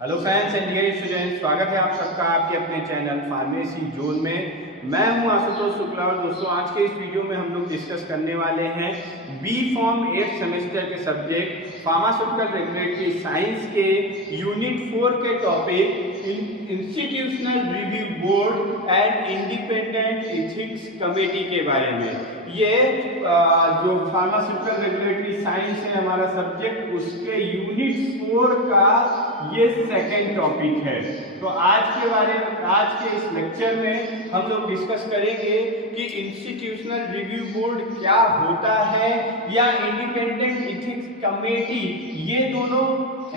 Hello friends and dear students, स्वागत है आप सबका आपके अपने चैनल फार्मेसी जोन में। मैं हूं आशुतोष शुक्ला और दोस्तों आज के इस वीडियो में हम लोग डिस्कस करने वाले हैं बी फॉर्म 8th सेमेस्टर के सब्जेक्ट फार्मास्यूटिकल रेगुलेटरी साइंस के यूनिट 4 के topic institutional review board and independent ethics committee के बारे में। ये जो फार्मास्यूटिकल रेगुलेटरी साइंस है हमारा सब्जेक्ट, उसके यूनिट 4 का ये सेकेंड टॉपिक है। तो आज के इस लेक्चर में हम लोग डिस्कस करेंगे कि इंस्टीट्यूशनल रिव्यू बोर्ड क्या होता है या इंडिपेंडेंट एथिक्स कमेटी, ये दोनों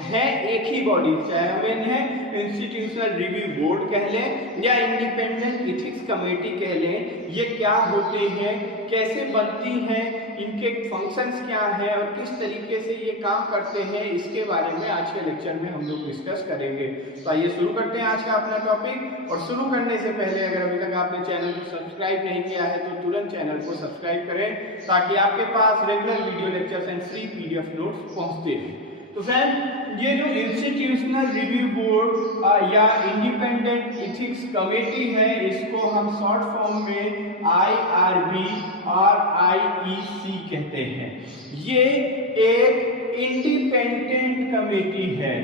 है एक ही बॉडी, चाहे हम इन्हें इंस्टीट्यूशनल रिव्यू बोर्ड कह लें या इंडिपेंडेंट एथिक्स कमेटी कह लें, ये क्या होते हैं, कैसे बनती हैं, इनके फंक्शंस क्या हैं और किस तरीके से ये काम करते हैं, इसके बारे में आज के लेक्चर में हम लोग डिस्कस करेंगे। तो आइए शुरू करते हैं आज का अपना टॉपिक। और शुरू करने से पहले अगर अभी तक आपने चैनल को सब्सक्राइब नहीं किया है तो तुरंत चैनल को सब्सक्राइब करें ताकि आपके पास regular video lectures and free PDF notes पहुंचते हैं। तो फ्रेंड, ये जो इंस्टीट्यूशनल रिव्यू बोर्ड या इंडिपेंडेंट एथिक्स कमेटी है, इसको हम शॉर्ट फॉर्म में IRB और IEC कहते हैं। ये एक इंडिपेंडेंट कमेटी है,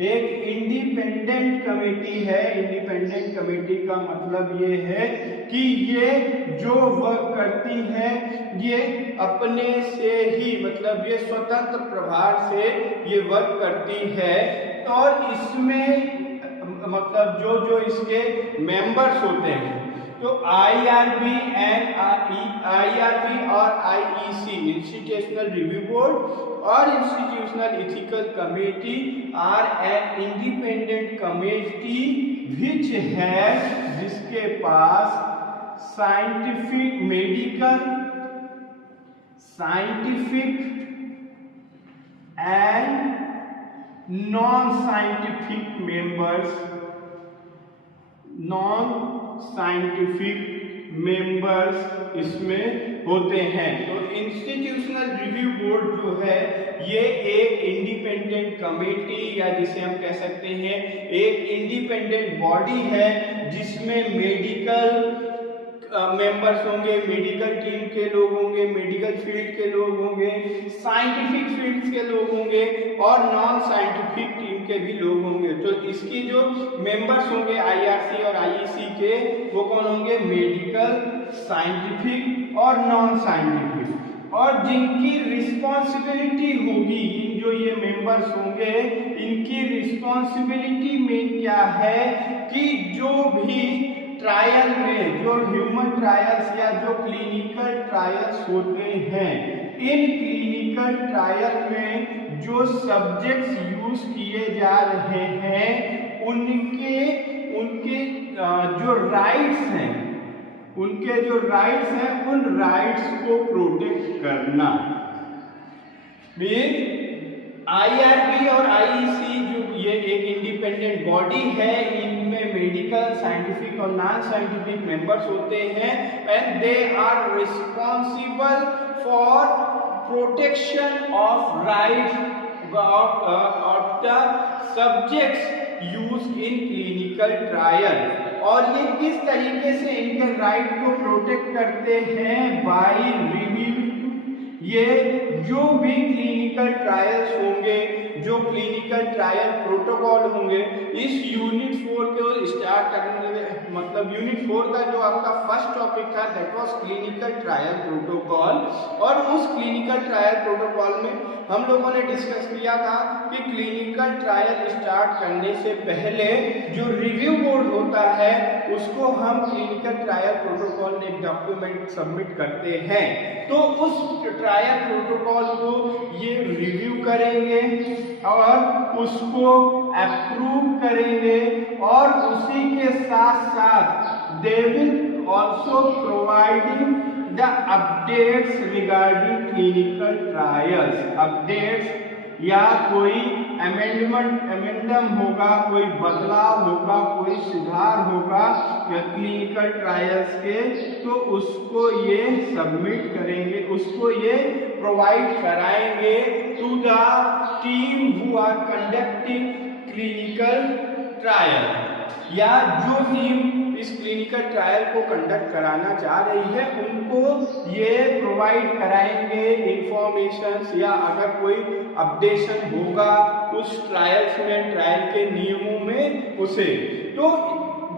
एक इंडिपेंडेंट कमेटी है। इंडिपेंडेंट कमेटी का मतलब ये है कि ये जो वर्क करती है ये अपने से ही, मतलब ये स्वतंत्र प्रभार से ये वर्क करती है। और इसमें मतलब जो इसके मेंबर्स होते हैं, तो IRB और IEC इंस्टीट्यूशनल रिव्यू बोर्ड और institutional ethical committee or an independent committee which है, जिसके पास scientific, medical, scientific and non scientific members, non scientific members इसमें होते हैं। तो इंस्टीट्यूशनल रिव्यू बोर्ड जो है ये एक इंडिपेंडेंट कमेटी या जिसे हम कह सकते हैं एक इंडिपेंडेंट बॉडी है, जिसमें मेडिकल मेंबर्स होंगे, मेडिकल टीम के लोग होंगे, मेडिकल फील्ड के लोग होंगे, साइंटिफिक फील्ड्स के लोग होंगे और नॉन साइंटिफिक टीम के भी लोग होंगे। तो इसकी जो मेंबर्स होंगे IRC और IEC के, वो कौन होंगे? मेडिकल, साइंटिफिक और नॉन साइंटिफिक। और जिनकी रिस्पॉन्सिबिलिटी होगी, इन जो ये मेंबर्स होंगे, इनकी रिस्पॉन्सिबिलिटी में क्या है कि जो भी ट्रायल में, जो ह्यूमन ट्रायल्स या जो क्लिनिकल ट्रायल्स होते हैं, इन क्लिनिकल ट्रायल में जो सब्जेक्ट्स यूज किए जा रहे हैं, उनके जो राइट्स हैं, उन राइट्स को प्रोटेक्ट करना। IRB और IEC जो ये एक इंडिपेंडेंट बॉडी है, इनमें मेडिकल, साइंटिफिक और नॉन साइंटिफिक मेंबर्स होते हैं and they are responsible for protection of rights of the subjects use in clinical trial. और ये किस तरीके से इनके राइट को प्रोटेक्ट करते हैं? By review. ये जो भी क्लिनिकल ट्रायल्स होंगे, जो क्लिनिकल ट्रायल प्रोटोकॉल होंगे, इस यूनिट 4 को स्टार्ट करने में, मतलब यूनिट 4 का जो आपका फर्स्ट टॉपिक था that was clinical trial protocol. और उस क्लिनिकल ट्रायल प्रोटोकॉल में हम लोगों ने डिस्कस किया था कि क्लिनिकल ट्रायल स्टार्ट करने से पहले जो रिव्यू बोर्ड होता है उसको हम क्लिनिकल ट्रायल प्रोटोकॉल में एक डॉक्यूमेंट सबमिट करते हैं। तो उस ट्रायल प्रोटोकॉल को ये रिव्यू करेंगे और उसको अप्रूव करेंगे और उसी के साथ साथ they will also providing the updates regarding clinical trials. Updates या कोई अमेंडम होगा, कोई बदलाव होगा, कोई सुधार होगा क्लिनिकल ट्रायल्स के, तो उसको ये सबमिट करेंगे, उसको ये प्रोवाइड कराएंगे to the team who are conducting clinical trial या जो टीम इस क्लिनिकल ट्रायल को कंडक्ट कराना चाह रही है उनको ये प्रोवाइड कराएंगे इंफॉर्मेशन या अगर कोई अपडेशन होगा उस ट्रायल्स में, ट्रायल के नियमों में उसे। तो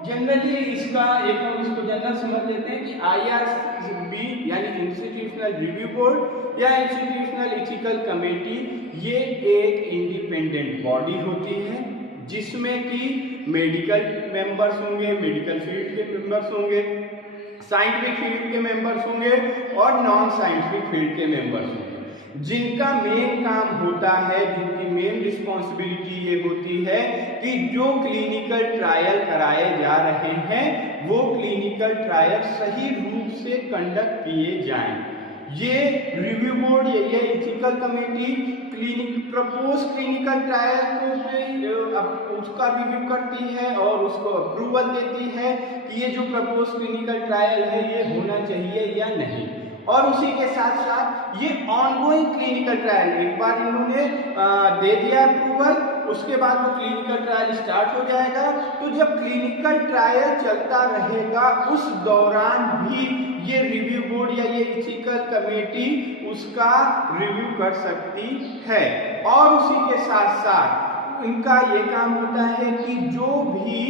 जनरली इसका एक हम इसको जनरल समझ लेते हैं कि IRB यानी इंस्टीट्यूशनल रिव्यू बोर्ड या इंस्टीट्यूशनल एथिकल कमेटी ये एक इंडिपेंडेंट बॉडी होती है जिसमें कि मेडिकल मेंबर्स होंगे, मेडिकल फील्ड के मेंबर्स होंगे, साइंटिफिक फील्ड के मेंबर्स होंगे और नॉन साइंटिफिक फील्ड के मेंबर्स होंगे, जिनका मेन काम होता है, जिनकी मेन रिस्पॉन्सिबिलिटी ये होती है कि जो क्लिनिकल ट्रायल कराए जा रहे हैं वो क्लिनिकल ट्रायल सही रूप से कंडक्ट किए जाएं। ये रिव्यू बोर्ड ये ethical committee propose clinical trial को उसका रिव्यू करती है और उसको अप्रूवल देती है कि ये जो प्रपोज क्लिनिकल ट्रायल है ये होना चाहिए या नहीं। और उसी के साथ साथ ये ऑनगोइंग क्लिनिकल ट्रायल एक बार इन्होंने दे दिया अप्रूवल, उसके बाद वो क्लिनिकल ट्रायल स्टार्ट हो जाएगा। तो जब क्लिनिकल ट्रायल चलता रहेगा उस दौरान भी ये रिव्यू बोर्ड या ये एथिकल कमेटी उसका रिव्यू कर सकती है। और उसी के साथ साथ इनका ये काम होता है कि जो भी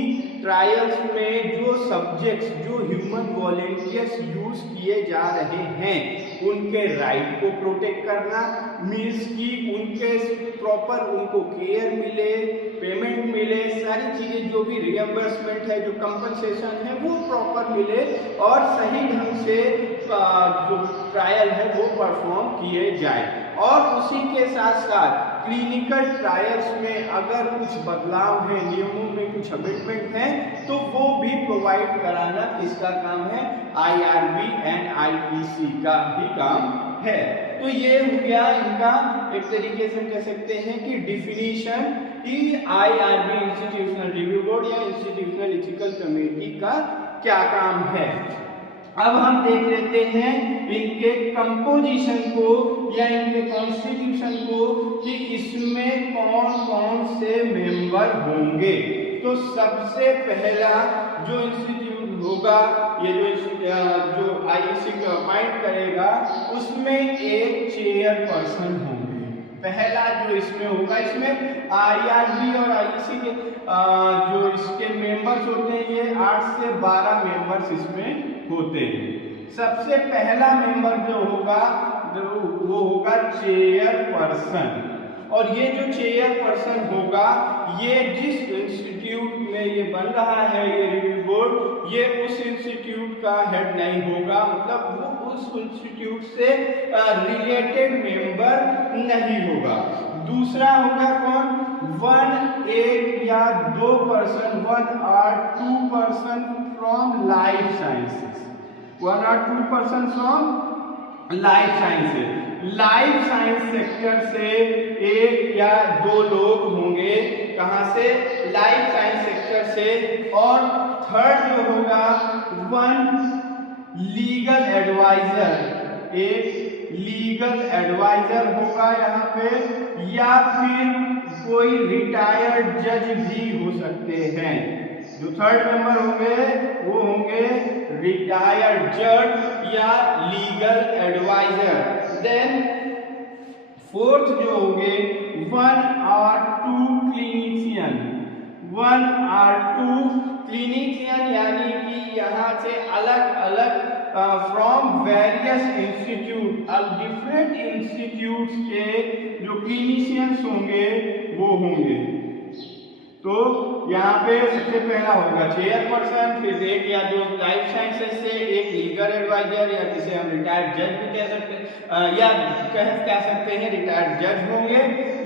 ट्रायल्स में जो सब्जेक्ट्स जो ह्यूमन वॉलेंटियर्स यूज किए जा रहे हैं उनके राइट को प्रोटेक्ट करना, मीन्स कि उनके प्रॉपर उनको केयर मिले, पेमेंट मिले, सारी चीजें जो भी रियम्बर्समेंट है, जो कंपनसेशन है वो प्रॉपर मिले और सही ढंग से जो ट्रायल है वो परफॉर्म किए जाए। और उसी के साथ साथ क्लिनिकल ट्रायल्स में अगर कुछ बदलाव है, नियमों में कुछ अमेंडमेंट है तो वो भी प्रोवाइड कराना किसका काम है? IRB एंड IPC का भी काम है। तो ये हो गया इनका एक तरीके से कह सकते हैं कि डिफिनीशन कि IRB इंस्टीट्यूशनल रिव्यू बोर्ड या इंस्टीट्यूशनल एथिकल कमेटी का क्या काम है। अब हम देख लेते हैं इनके कंपोजिशन को या इनके कॉन्स्टिट्यूशन को कि इसमें कौन कौन से मेंबर होंगे। तो सबसे पहला जो इंस्टीट्यूट होगा, ये जो IEC को अपॉइंट करेगा उसमें एक चेयरपर्सन होंगे। पहला जो इसमें होगा, इसमें IRB और IEC के जो इसके मेंबर्स होते हैं ये 8 से 12 मेंबर्स इसमें होते हैं। सबसे पहला मेंबर जो होगा वो होगा चेयरपर्सन। और ये जो चेयरपर्सन होगा ये जिस इंस्टीट्यूट में ये बन रहा है ये रिव्यू बोर्ड, ये उस इंस्टीट्यूट का हेड नहीं होगा, मतलब वो उस इंस्टीट्यूट से रिलेटेड मेंबर नहीं होगा। दूसरा होगा कौन? 1 या 2 person, 1 or 2 person from life sciences, 1 or 2 person from life sciences. Life science sector से 1 या 2 लोग होंगे। कहां से? लाइफ साइंस सेक्टर से। और थर्ड जो होगा 1 लीगल एडवाइजर, एक लीगल एडवाइजर होगा यहाँ पे, या फिर कोई रिटायर्ड जज भी हो सकते हैं। जो थर्ड मेंबर होंगे वो होंगे रिटायर्ड जज या लीगल एडवाइजर। देन फोर्थ जो होंगे 1 or 2 क्लिनिशियन, 1 or 2 क्लिनिशियन यानी कि यहाँ से अलग अलग from various institute, different institutes के जो क्लिनिशियंस होंगे वो होंगे। तो यहाँ पे सबसे पहला होगा चेयरपर्सन, फिर 1 या 2 लाइफ साइंसेस से, एक लीगल एडवाइजर या जिसे हम रिटायर्ड जज भी कह सकते हैं, या कह सकते हैं रिटायर्ड जज होंगे,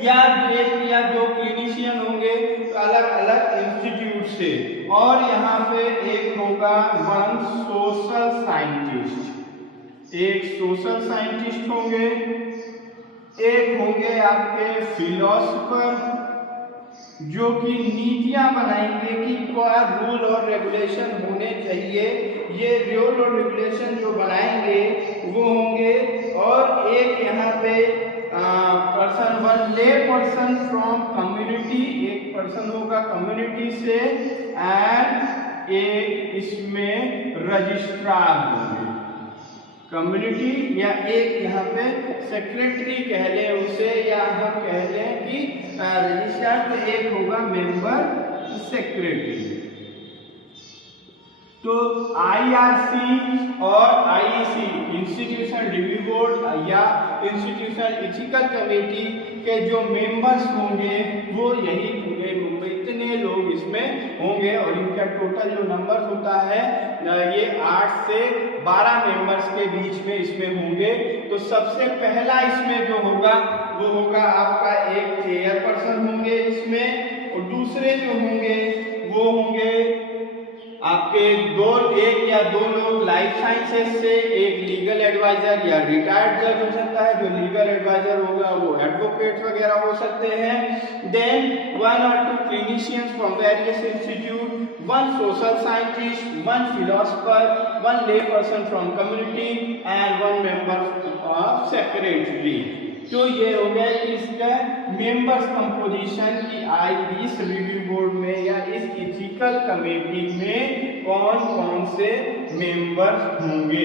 या 1 या 2 क्लिनिशियन होंगे अलग अलग इंस्टीट्यूट से। और यहाँ पे एक होगा 1 सोशल साइंटिस्ट, एक सोशल साइंटिस्ट होंगे, एक होंगे आपके फिलोसोफर जो कि नीतियां बनाएंगे कि क्या रूल और रेगुलेशन होने चाहिए, ये रूल और रेगुलेशन जो बनाएंगे वो होंगे। और एक यहाँ पे पर्सन, वन ले पर्सन फ्रॉम कम्युनिटी, एक पर्सन होगा कम्युनिटी से, एंड एक इसमें रजिस्ट्रार होंगे कम्युनिटी, या एक यहाँ पे सेक्रेटरी कह लें उसे, या हम कह लें कि रजिस्ट्रार, तो एक होगा मेंबर सेक्रेटरी। तो IRC और IEC इंस्टीट्यूशन रिव्यू बोर्ड या इंस्टीट्यूशन एथिकल कमेटी के जो मेंबर्स होंगे वो यही पूरे मुंबई, इतने लोग इसमें होंगे, और इनका टोटल जो नंबर होता है ये 8 से 12 मेंबर्स के बीच में इसमें होंगे। तो सबसे पहला इसमें जो होगा वो होगा आपका एक चेयरपर्सन होंगे इसमें, और दूसरे जो होंगे वो होंगे आपके एक या दो लोग लाइफ साइंसेस से, एक लीगल एडवाइजर या रिटायर्ड जज हो सकता है, जो लीगल एडवाइजर होगा वो एडवोकेट वगैरह हो सकते हैं। Then 1 or 2 clinicians from various institute, 1 social scientist, 1 philosopher, 1 lay person from community and 1 member of secretary. तो ये हो गया इसका मेंबर्स कंपोजिशन की आज इस रिव्यू बोर्ड में या इस एथिकल कमेटी में कौन कौन से मेंबर्स होंगे।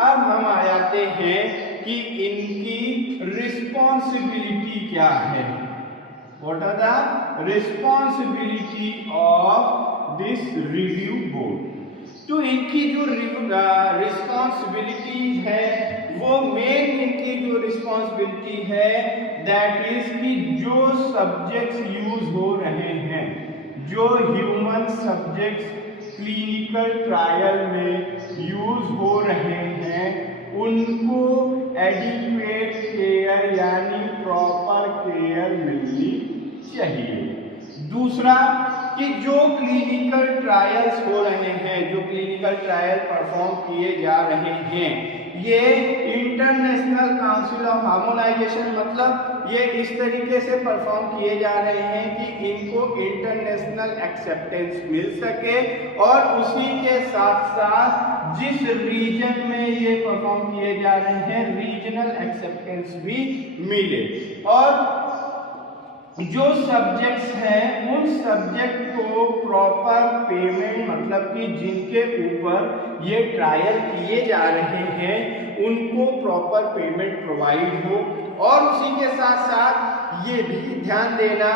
अब हम आ जाते हैं कि इनकी रिस्पॉन्सिबिलिटी क्या है। What are the responsibility of this review board. तो इनकी जो रिस्पॉन्सिबिलिटी है वो मेन इनकी जो रिस्पॉन्सिबिलिटी है दैट इज कि जो सब्जेक्ट्स यूज हो रहे हैं, जो ह्यूमन सब्जेक्ट्स क्लिनिकल ट्रायल में यूज हो रहे हैं, उनको एडिक्वेट केयर यानी प्रॉपर केयर मिलनी चाहिए। दूसरा कि जो क्लिनिकल ट्रायल्स हो रहे हैं, जो क्लिनिकल ट्रायल परफॉर्म किए जा रहे हैं, ये इंटरनेशनल काउंसिल ऑफ हार्मोनाइजेशन, मतलब ये इस तरीके से परफॉर्म किए जा रहे हैं कि इनको इंटरनेशनल एक्सेप्टेंस मिल सके, और उसी के साथ साथ जिस रीजन में ये परफॉर्म किए जा रहे हैं रीजनल एक्सेप्टेंस भी मिले, और जो सब्जेक्ट्स हैं उन सब्जेक्ट को प्रॉपर पेमेंट, मतलब कि जिनके ऊपर ये ट्रायल किए जा रहे हैं उनको प्रॉपर पेमेंट प्रोवाइड हो। और उसी के साथ साथ ये भी ध्यान देना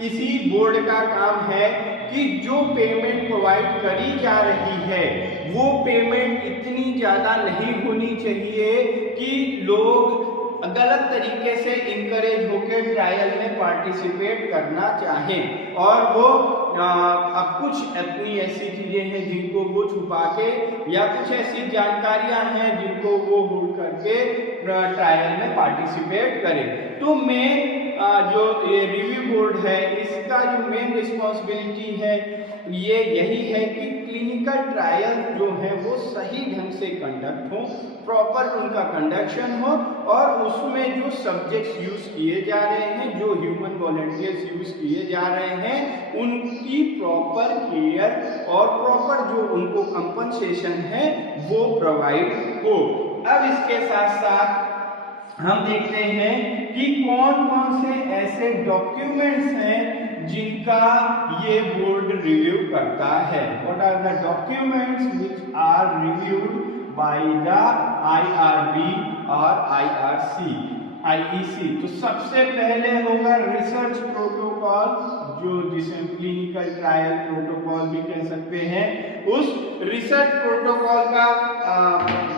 इसी बोर्ड का काम है कि जो पेमेंट प्रोवाइड करी जा रही है वो पेमेंट इतनी ज़्यादा नहीं होनी चाहिए कि लोग गलत तरीके से इनकरेज होकर ट्रायल में पार्टिसिपेट करना चाहें, और वो अब कुछ अपनी ऐसी चीजें हैं जिनको वो छुपा के, या कुछ ऐसी जानकारियां हैं जिनको वो होल्ड करके ट्रायल में पार्टिसिपेट करें। तो मेन जो ये रिव्यू बोर्ड है इसका जो मेन रिस्पॉन्सिबिलिटी है ये यही है कि क्लिनिकल ट्रायल जो है वो सही ढंग से कंडक्ट हो, प्रॉपर उनका कंडक्शन हो, और उसमें जो सब्जेक्ट्स यूज किए जा रहे हैं, जो ह्यूमन वॉलंटियर्स यूज किए जा रहे हैं, उनकी प्रॉपर केयर और प्रॉपर जो उनको कंपनसेशन है वो प्रोवाइड हो। अब इसके साथ साथ हम देखते हैं कि कौन कौन से ऐसे डॉक्यूमेंट्स हैं जिनका ये बोर्ड रिव्यू करता है। What are the documents which are reviewed by the IRB और IEC। तो सबसे पहले होगा रिसर्च प्रोटोकॉल, जो जिसे हम क्लिनिकल ट्रायल प्रोटोकॉल भी कह सकते हैं। उस रिसर्च प्रोटोकॉल का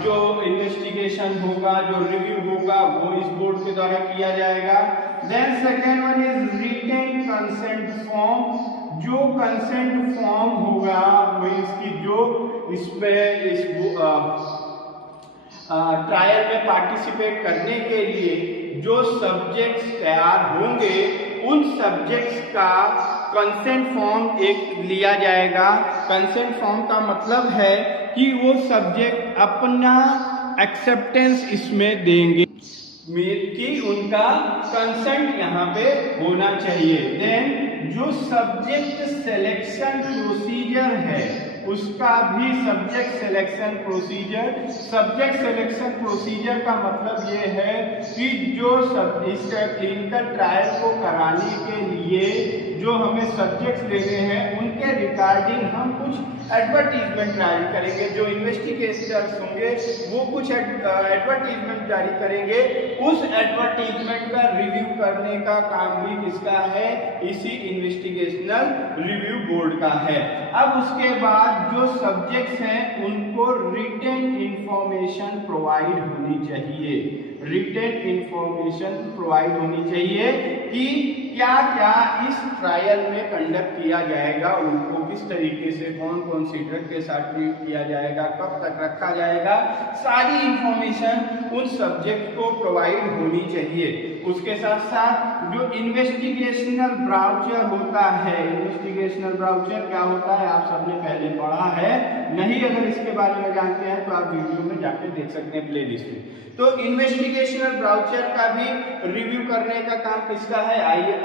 जो इन्वेस्टिगेशन होगा, जो रिव्यू होगा, वो इस बोर्ड के द्वारा किया जाएगा। Then second one is written consent form. जो कंसेंट फॉर्म होगा मीन्स की जो इसमें इस ट्रायल में पार्टिसिपेट करने के लिए जो सब्जेक्ट्स तैयार होंगे उन सब्जेक्ट्स का कंसेंट फॉर्म एक लिया जाएगा। कंसेंट फॉर्म का मतलब है कि वो सब्जेक्ट अपना एक्सेप्टेंस इसमें देंगे कि उनका कंसेंट यहाँ पे होना चाहिए। देन जो सब्जेक्ट सिलेक्शन प्रोसीजर है उसका भी subject selection procedure. Subject selection procedure का मतलब ये है कि जो इस क्लिनिकल ट्रायल को कराने के लिए जो हमें सब्जेक्ट्स लेने हैं उनके रिगार्डिंग हम कुछ एडवर्टीजमेंट जारी करेंगे। जो इन्वेस्टिगेटर्स होंगे वो कुछ एडवर्टीजमेंट जारी करेंगे। उस एडवर्टीजमेंट का रिव्यू करने का काम भी किसका है? इसी इन्वेस्टिगेशनल रिव्यू बोर्ड का है। अब उसके बाद जो सब्जेक्ट्स हैं उनको रिटन इंफॉर्मेशन प्रोवाइड होनी चाहिए। रिटन इंफॉर्मेशन प्रोवाइड होनी चाहिए कि क्या क्या इस ट्रायल में कंडक्ट किया जाएगा, उनको किस तरीके से कौन कौन सी ड्रग के साथ ट्रीट किया जाएगा, कब तक रखा जाएगा, सारी इंफॉर्मेशन उन सब्जेक्ट को प्रोवाइड होनी चाहिए। उसके साथ साथ जो इन्वेस्टिगेशनल ब्राउचर होता है, इन्वेस्टिगेशनल ब्राउचर क्या होता है आप सबने पहले पढ़ा है, नहीं अगर इसके बारे में जानते हैं तो आप वीडियो में जाके देख सकते हैं प्लेलिस्ट में। तो इन्वेस्टिगेशनल ब्राउचर का भी रिव्यू करने का काम किसका है?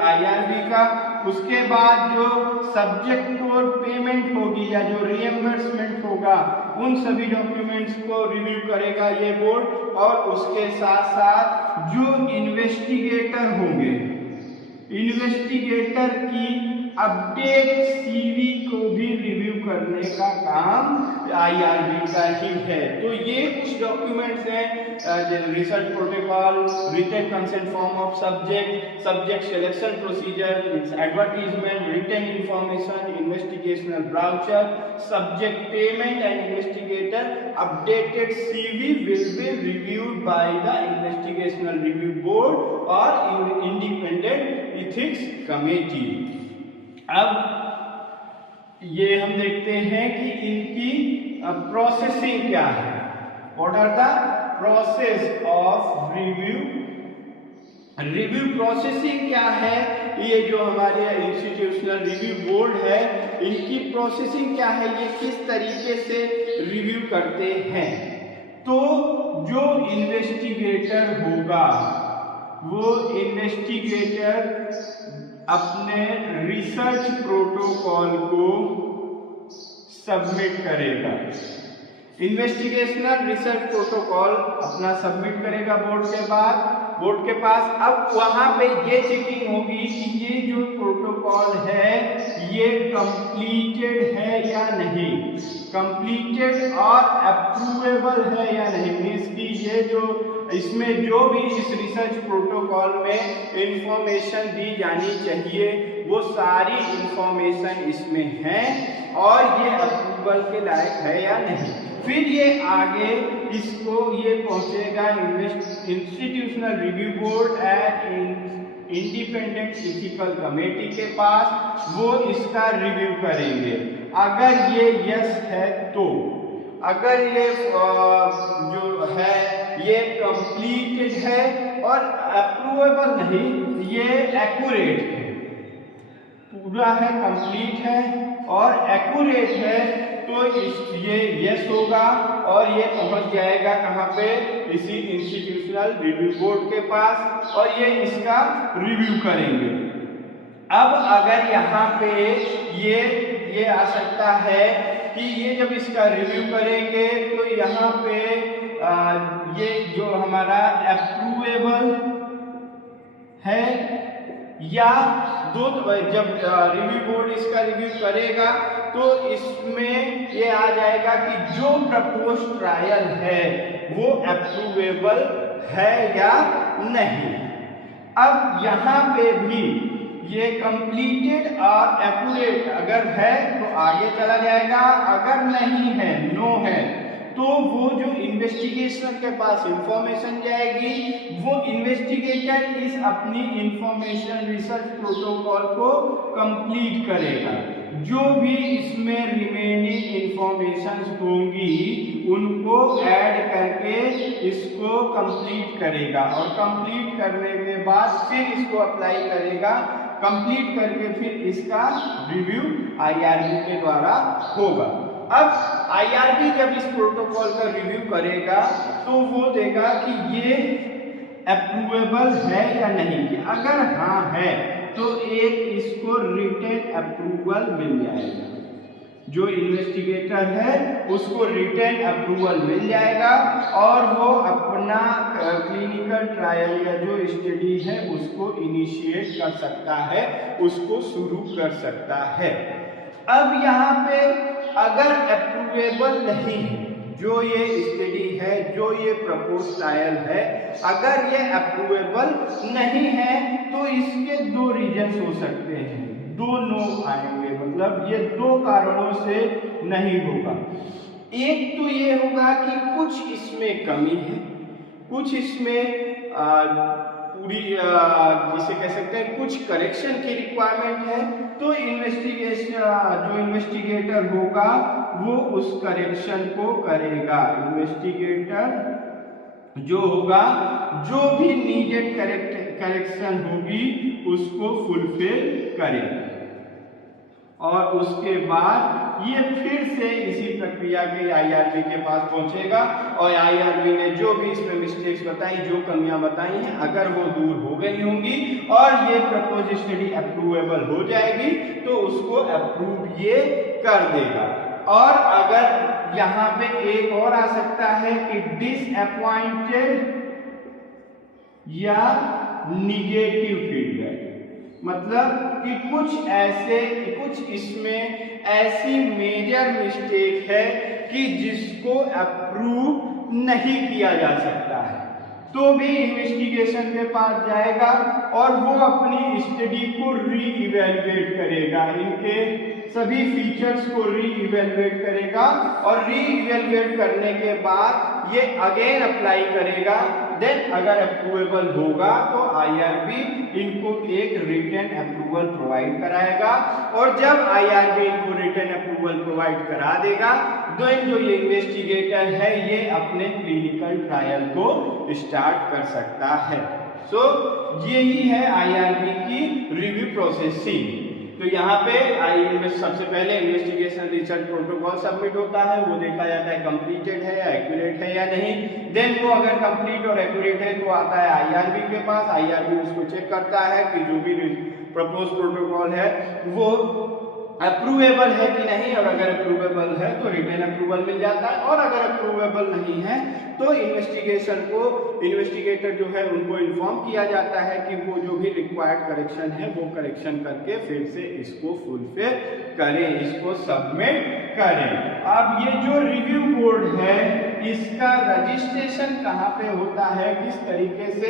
IRB का। उसके बाद जो सब्जेक्ट को पेमेंट होगी या जो रिएम्बर्समेंट होगा उन सभी डॉक्यूमेंट्स को रिव्यू करेगा ये बोर्ड। और उसके साथ साथ जो इन्वेस्टिगेटर होंगे, इन्वेस्टिगेटर की अपडेट CV को भी रिव्यू करने का काम IRB का ही है। तो ये कुछ डॉक्यूमेंट्स हैं, research protocol, written consent form of subject, subject selection procedure, advertisement, written information, investigational brochure, subject payment and investigator updated CV will be reviewed by the investigational review board और independent ethics committee. अब ये हम देखते हैं कि इनकी processing क्या है। What are the process of review? Review processing क्या है? ये जो हमारे इंस्टीट्यूशनल रिव्यू बोर्ड है इनकी प्रोसेसिंग क्या है, ये किस तरीके से रिव्यू करते हैं? तो जो इन्वेस्टिगेटर होगा वो इन्वेस्टिगेटर अपने रिसर्च प्रोटोकॉल को सबमिट करेगा। इन्वेस्टिगेशनल रिसर्च प्रोटोकॉल अपना सबमिट करेगा बोर्ड के पास। अब वहां पे ये चेकिंग होगी कि ये जो प्रोटोकॉल है ये कंप्लीटेड है या नहीं, कंप्लीटेड और अप्रूवेबल है या नहीं। मींस कि ये जो इसमें जो भी इस रिसर्च प्रोटोकॉल में इंफॉर्मेशन दी जानी चाहिए वो सारी इंफॉर्मेशन इसमें है और ये अप्रूवल के लायक है या नहीं। फिर ये आगे इसको ये पहुंचेगा institutional review board and independent ethical committee के पास, वो इसका रिव्यू करेंगे। अगर ये यस है तो, अगर ये जो है ये कंप्लीटेड है और अप्रूवेबल नहीं, ये एक्यूरेट है, पूरा है, कंप्लीट है और एक्यूरेट है, तो ये यस होगा और ये पहुंच जाएगा कहां पे? इसी इंस्टीट्यूशनल रिव्यू बोर्ड के पास और ये इसका रिव्यू करेंगे। अब अगर यहाँ पे ये आ सकता है कि ये जब इसका रिव्यू करेंगे तो यहाँ पे ये जो हमारा अप्रूवेबल है या जब रिव्यू बोर्ड इसका रिव्यू करेगा तो इसमें ये आ जाएगा कि जो प्रपोज ट्रायल है वो अप्रूवेबल है या नहीं। अब यहाँ पे भी ये कंप्लीटेड और एक्यूरेट अगर है तो आगे चला जाएगा, अगर नहीं है, नो है, तो वो जो इन्वेस्टिगेशन के पास इंफॉर्मेशन जाएगी वो इन्वेस्टिगेटर इस अपनी इंफॉर्मेशन रिसर्च प्रोटोकॉल को कंप्लीट करेगा। जो भी इसमें रिमेनिंग इंफॉर्मेशन होंगी उनको ऐड करके इसको कंप्लीट करेगा और कंप्लीट करने के बाद फिर इसको अप्लाई करेगा। कंप्लीट करके फिर इसका रिव्यू IRB के द्वारा होगा। अब IRB जब इस प्रोटोकॉल का रिव्यू करेगा तो वो देगा कि ये अप्रूवेबल है या नहीं। अगर हाँ है तो एक इसको रिटन अप्रूवल मिल जाएगा। जो इन्वेस्टिगेटर है उसको रिटन अप्रूवल मिल जाएगा और वो अपना क्लिनिकल ट्रायल या जो स्टडी है उसको इनिशिएट कर सकता है, उसको शुरू कर सकता है। अब यहाँ पे अगर अप्रूवेबल नहीं है जो ये स्टडी है, जो ये प्रपोज ट्रायल है, अगर ये अप्रूवेबल नहीं है तो इसके दो रीजंस हो सकते हैं, दो नो आएंगे, मतलब ये दो कारणों से नहीं होगा। एक तो ये होगा कि कुछ इसमें कमी है, कुछ इसमें पूरी जिसे कह सकते हैं कुछ करेक्शन की रिक्वायरमेंट है, तो जो इन्वेस्टिगेटर होगा वो उस करेक्शन को करेगा। इन्वेस्टिगेटर जो होगा, जो भी नीडेड करेक्शन होगी उसको फुलफिल करेगा और उसके बाद ये फिर से इसी प्रक्रिया के IRB के पास पहुंचेगा और IRB ने जो भी इसमें मिस्टेक्स बताई, जो कमियां बताई हैं, अगर वो दूर हो गई होंगी और ये प्रपोज स्टडी अप्रूवेबल हो जाएगी तो उसको अप्रूव ये कर देगा। और अगर यहाँ पे एक और आ सकता है कि डिसअपॉइंटेड या निगेटिव फीडबैक, मतलब कि कुछ इसमें ऐसी मेजर मिस्टेक है कि जिसको अप्रूव नहीं किया जा सकता है, तो भी इन्वेस्टिगेशन के पास जाएगा और वो अपनी स्टडी को रीइवैल्यूएट करेगा, इनके सभी फीचर्स को रीइवैल्यूएट करेगा और रीइवैल्यूएट करने के बाद ये अगेन अप्लाई करेगा। देन अगर अप्रूवेबल होगा तो IRB इनको एक रिटन अप्रूवल प्रोवाइड कराएगा और जब IRB इनको रिटन अप्रूवल प्रोवाइड करा देगा तो जो ये इन्वेस्टिगेटर है ये अपने क्लिनिकल ट्रायल को स्टार्ट कर सकता है। सो यही है IRB की रिव्यू प्रोसेसिंग। तो यहाँ पे सबसे पहले इन्वेस्टिगेशन रिसर्च प्रोटोकॉल सबमिट होता है, वो देखा जाता है कंप्लीटेड है या एक्यूरेट है या नहीं। देन वो अगर कंप्लीट और एक्यूरेट है तो आता है IRB के पास, IRB उसको चेक करता है कि जो भी प्रपोज प्रोटोकॉल है वो अप्रूवेबल है कि नहीं, और अगर अप्रूवेबल है तो रिटन अप्रूवल मिल जाता है और अगर अप्रूवेबल नहीं है तो इन्वेस्टिगेटर जो है उनको इन्फॉर्म किया जाता है कि वो जो भी रिक्वायर्ड करेक्शन है वो करेक्शन करके फिर से इसको फुलफिल करें, इसको सबमिट करें। अब ये जो रिव्यू बोर्ड है इसका रजिस्ट्रेशन कहाँ पे होता है, किस तरीके से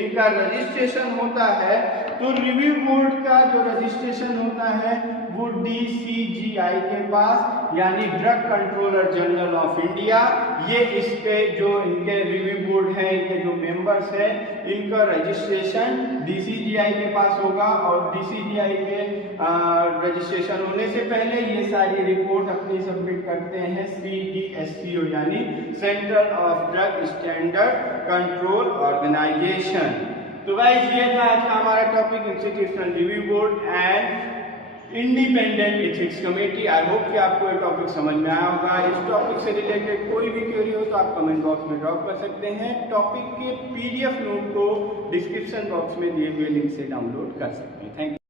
इनका रजिस्ट्रेशन होता है, तो रिव्यू बोर्ड का जो रजिस्ट्रेशन होता है वो DCGI के पास, यानी drug controller general of India, ये इसके जो इनके रिव्यू बोर्ड है, इनके जो मेंबर्स है, इनका रजिस्ट्रेशन DCGI के पास होगा और DCGI के रजिस्ट्रेशन होने से पहले ये सारी रिपोर्ट अपनी सबमिट करते हैं CDSCO यानी central of drug standard control organization. तो गाइस ये था आज का हमारा topic, institutional review board and independent ethics committee. I hope कि आपको ये टॉपिक समझ में आया होगा। इस टॉपिक से रिलेटेड कोई भी क्वेरी हो तो आप कमेंट बॉक्स में ड्रॉप कर सकते हैं। टॉपिक के PDF नोट को डिस्क्रिप्शन बॉक्स में दिए हुए लिंक से डाउनलोड कर सकते हैं। Thank you.